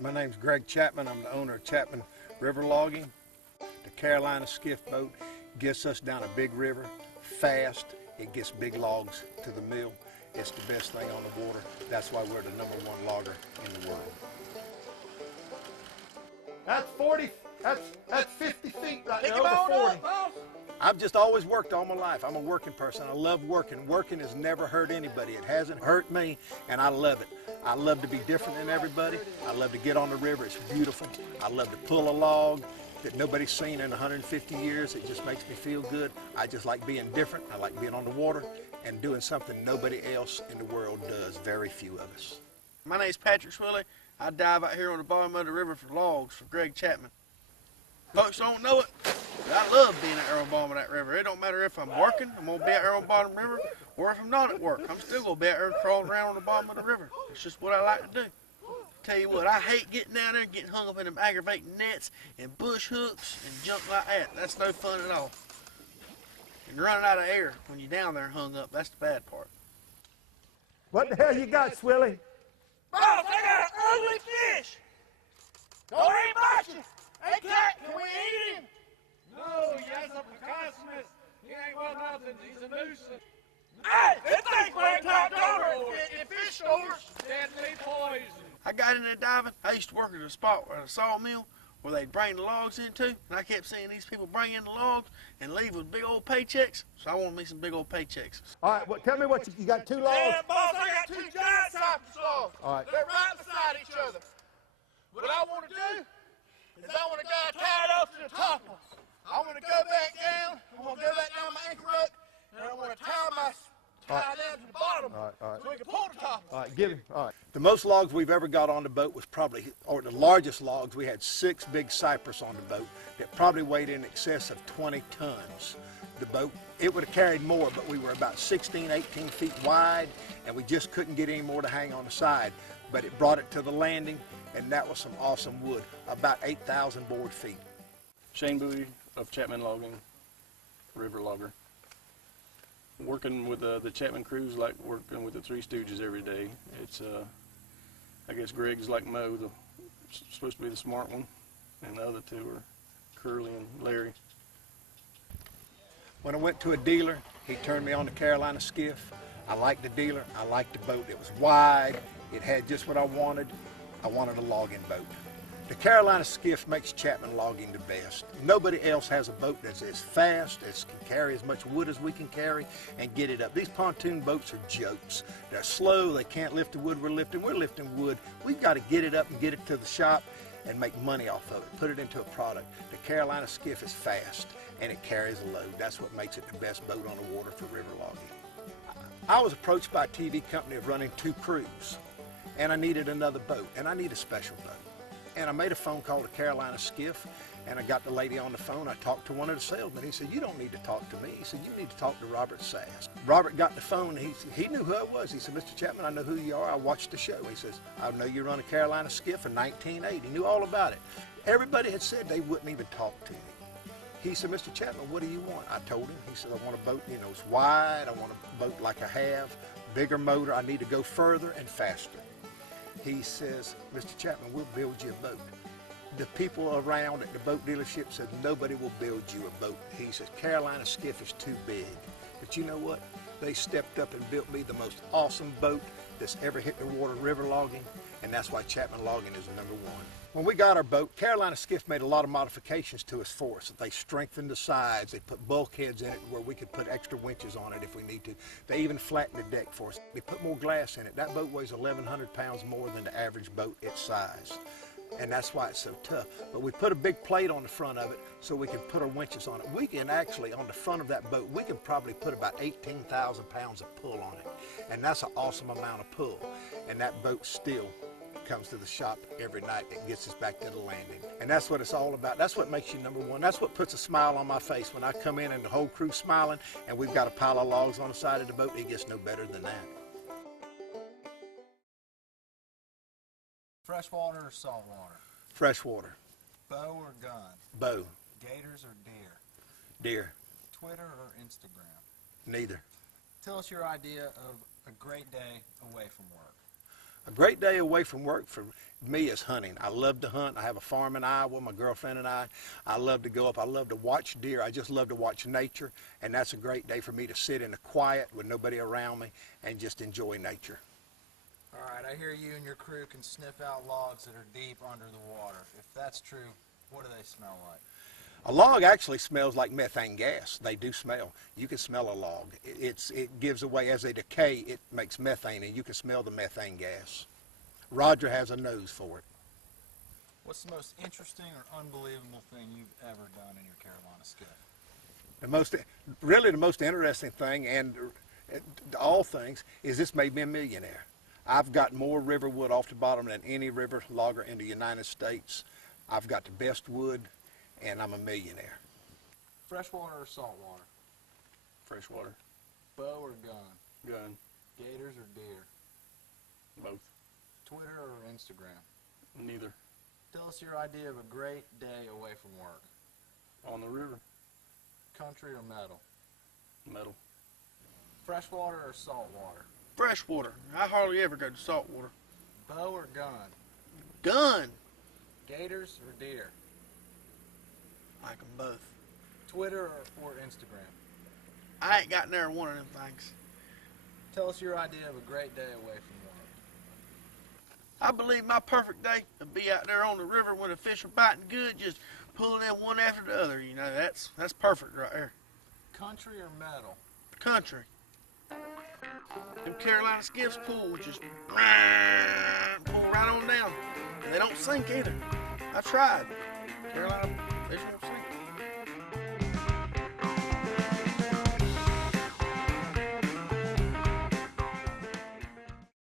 My name's Greg Chapman. I'm the owner of Chapman River Logging. The Carolina Skiff boat gets us down a big river fast. It gets big logs to the mill. It's the best thing on the water. That's why we're the #1 logger in the world. That's 50 feet right there, over 40. I've just always worked all my life. I'm a working person. I love working. Working has never hurt anybody. It hasn't hurt me, and I love it. I love to be different than everybody. I love to get on the river. It's beautiful. I love to pull a log that nobody's seen in 150 years. It just makes me feel good. I just like being different. I like being on the water and doing something nobody else in the world does, very few of us. My name's Patrick Swilly. I dive out here on the bottom of the river for logs for Greg Chapman. Folks don't know it, but I love being out there on the bottom of that river. It don't matter if I'm working, I'm going to be out there on the bottom of the river, or if I'm not at work, I'm still going to be out there crawling around on the bottom of the river. It's just what I like to do. Tell you what, I hate getting down there and getting hung up in them aggravating nets and bush hooks and junk like that. That's no fun at all. And running out of air when you're down there hung up, that's the bad part. What the hell you got, Swilly? Boss, I got an ugly fish. Don't worry about you. Hey, Cat, can we eat him? No, yes, a pessimist. He ain't worth nothing. He's a nuisance. Hey, this thing's way top dollar in fish stores. Deadly poison. I got in there diving. I used to work at a spot at a sawmill where they'd bring the logs into, and I kept seeing these people bring in the logs and leave with big old paychecks, so I wanted me some big old paychecks. All right, well, tell me what you got 2 logs? Yeah, boss, I got 2 giant cypress logs. All right. They're right beside each other. What I want to do is I want a guy tied up to the top of us. I want to go back down. I want to go back down my anchor rope, and I want to tie down to the bottom so we can pull the top. All right, give him. All right. The most logs we've ever got on the boat was probably, or the largest logs, we had 6 big cypress on the boat that probably weighed in excess of 20 tons. The boat, it would have carried more, but we were about 16, 18 feet wide, and we just couldn't get any more to hang on the side. But it brought it to the landing, and that was some awesome wood, about 8,000 board feet. Shane Bowie of Chapman Logging, river logger. Working with the Chapman crews like working with the Three Stooges every day. It's, I guess Greg's like Mo, supposed to be the smart one, and the other 2 are Curly and Larry. When I went to a dealer, he turned me on to Carolina Skiff. I liked the dealer, I liked the boat. It was wide, it had just what I wanted. I wanted a logging boat. The Carolina Skiff makes Chapman Logging the best. Nobody else has a boat that's as fast, as can carry as much wood as we can carry, and get it up. These pontoon boats are jokes. They're slow, they can't lift the wood we're lifting. We're lifting wood. We've got to get it up and get it to the shop and make money off of it, put it into a product. The Carolina Skiff is fast, and it carries a load. That's what makes it the best boat on the water for river logging. I was approached by a TV company of running 2 crews, and I needed another boat, and I need a special boat. And I made a phone call to Carolina Skiff, and I got the lady on the phone. I talked to one of the salesmen. He said, "You don't need to talk to me." He said, "You need to talk to Robert Sass." Robert got the phone, and he knew who I was. He said, "Mr. Chapman, I know who you are. I watched the show." He says, "I know you run a Carolina Skiff in 1980. He knew all about it. Everybody had said they wouldn't even talk to me. He said, "Mr. Chapman, what do you want?" I told him. He said, "I want a boat, you know, it's wide. I want a boat like I have, bigger motor. I need to go further and faster." He says, "Mr. Chapman, we'll build you a boat." The people around at the boat dealership said, "Nobody will build you a boat." He says, "Carolina Skiff is too big." But you know what? They stepped up and built me the most awesome boat that's ever hit the water river logging, and that's why Chapman Logging is #1. When we got our boat, Carolina Skiff made a lot of modifications to us for us. They strengthened the sides. They put bulkheads in it where we could put extra winches on it if we need to. They even flattened the deck for us. They put more glass in it. That boat weighs 1,100 pounds more than the average boat its size. And that's why it's so tough. But we put a big plate on the front of it so we can put our winches on it. We can actually, on the front of that boat, we can probably put about 18,000 pounds of pull on it. And that's an awesome amount of pull. And that boat still comes to the shop every night and gets us back to the landing. And that's what it's all about. That's what makes you #1. That's what puts a smile on my face when I come in and the whole crew's smiling and we've got a pile of logs on the side of the boat. It gets no better than that. Freshwater or saltwater? Freshwater. Bow or gun? Bow. Gators or deer? Deer. Twitter or Instagram? Neither. Tell us your idea of a great day away from work. A great day away from work for me is hunting. I love to hunt. I have a farm in Iowa, my girlfriend and I. I love to go up. I love to watch deer. I just love to watch nature. And that's a great day for me to sit in the quiet with nobody around me and just enjoy nature. All right, I hear you and your crew can sniff out logs that are deep under the water. If that's true, what do they smell like? A log actually smells like methane gas. They do smell. You can smell a log. It gives away, as they decay, it makes methane, and you can smell the methane gas. Roger has a nose for it. What's the most interesting or unbelievable thing you've ever done in your Carolina Skiff? Really the most interesting thing, and all things, is this made me a millionaire. I've got more river wood off the bottom than any river logger in the United States. I've got the best wood, and I'm a millionaire. Freshwater or saltwater? Freshwater. Bow or gun? Gun. Gators or deer? Both. Twitter or Instagram? Neither. Tell us your idea of a great day away from work. On the river. Country or metal? Metal. Freshwater or saltwater? Freshwater. I hardly ever go to saltwater. Bow or gun? Gun. Gators or deer? Like them both. Twitter or Instagram? I ain't got near one of them things. Tell us your idea of a great day away from work. I believe my perfect day would be out there on the river when the fish are biting good, just pulling in one after the other. You know, that's perfect right there. Country or metal? Country. Them Carolina Skiffs pull just pull right on down. And they don't sink either. I tried. Carolina, they just won't